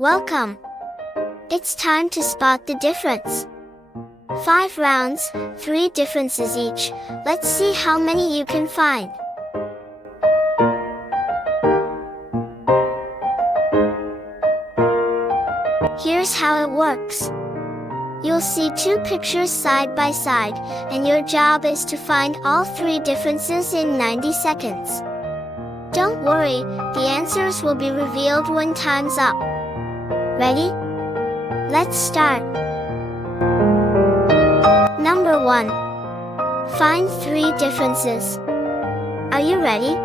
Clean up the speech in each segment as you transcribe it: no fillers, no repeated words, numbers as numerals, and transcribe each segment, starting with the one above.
Welcome! It's time to spot the difference. 5 rounds, 3 differences each. Let's see how many you can find. Here's how it works. You'll see 2 pictures side by side, and your job is to find all 3 differences in 90 seconds. Don't worry, the answers will be revealed when time's up. Ready? Let's start. Number 1. Find 3 differences. Are you ready?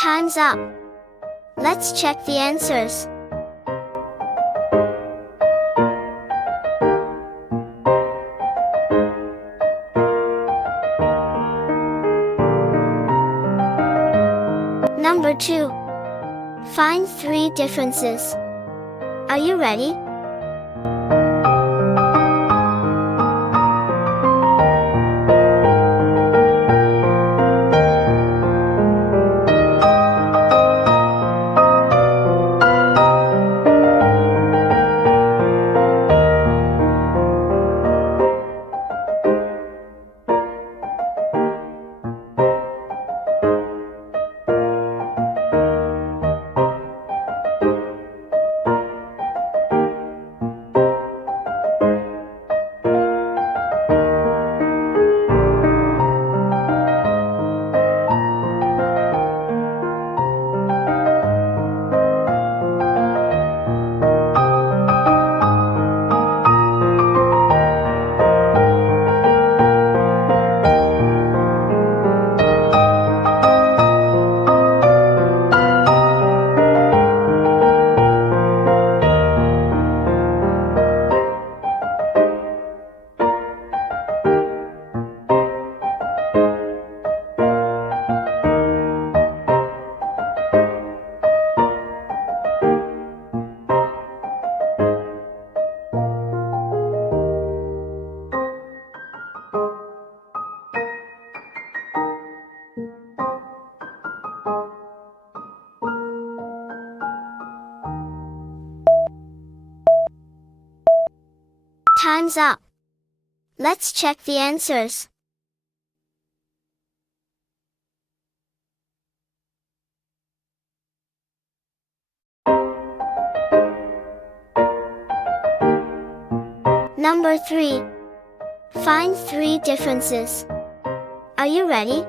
Time's up. Let's check the answers. Number 2. Find 3 differences. Are you ready? Time's up. Let's check the answers. Number 3. Find 3 differences. Are you ready?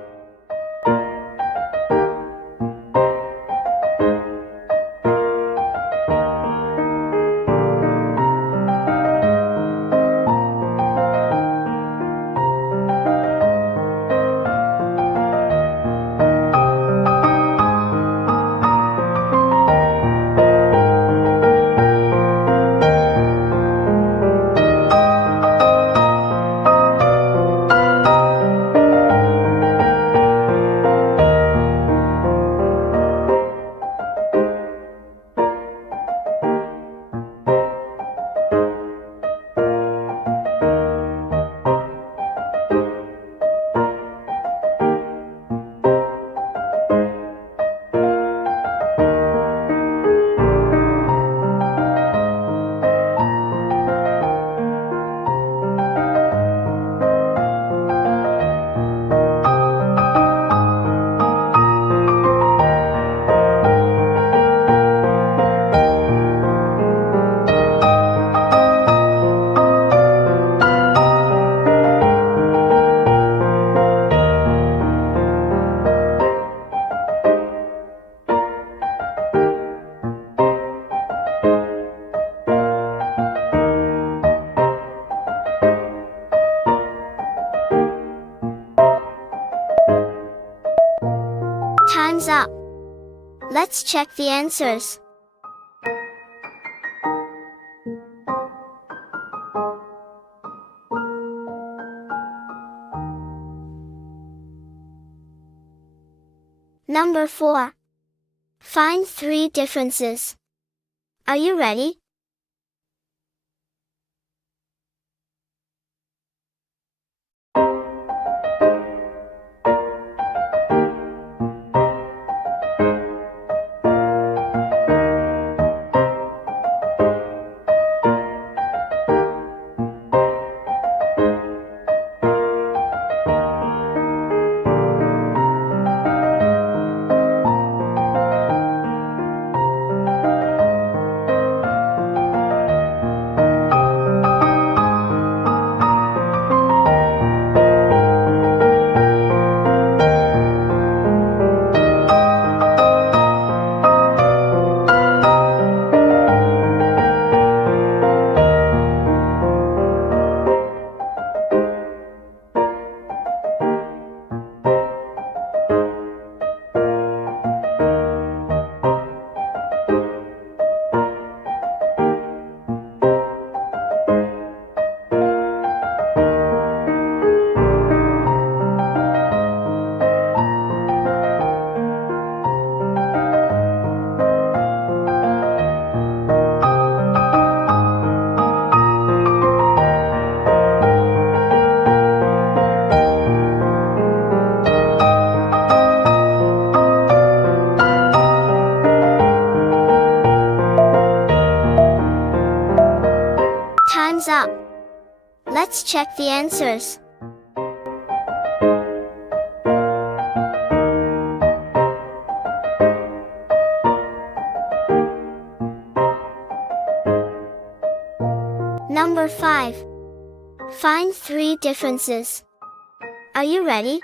Let's check the answers. Number 4. Find 3 differences. Are you ready? Time's up. Let's check the answers. Number 5. Find 3 differences. Are you ready?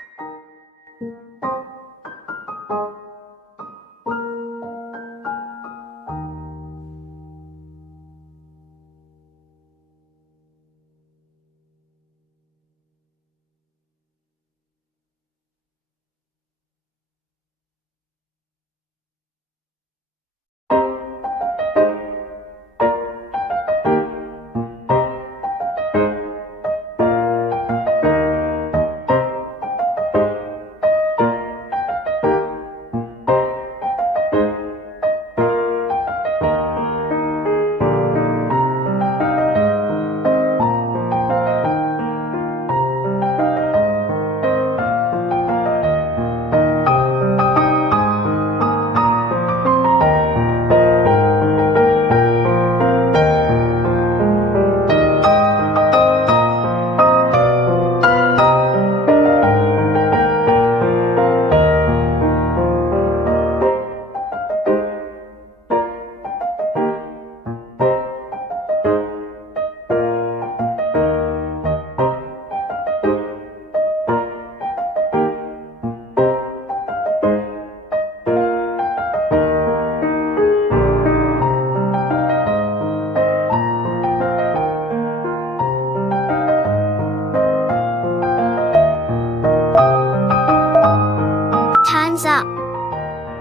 Time's up.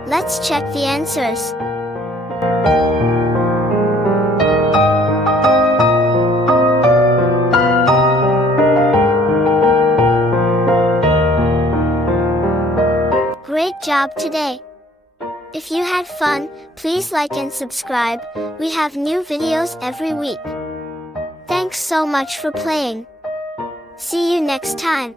Let's check the answers. Great job today! If you had fun, please like and subscribe. We have new videos every week. Thanks so much for playing. See you next time.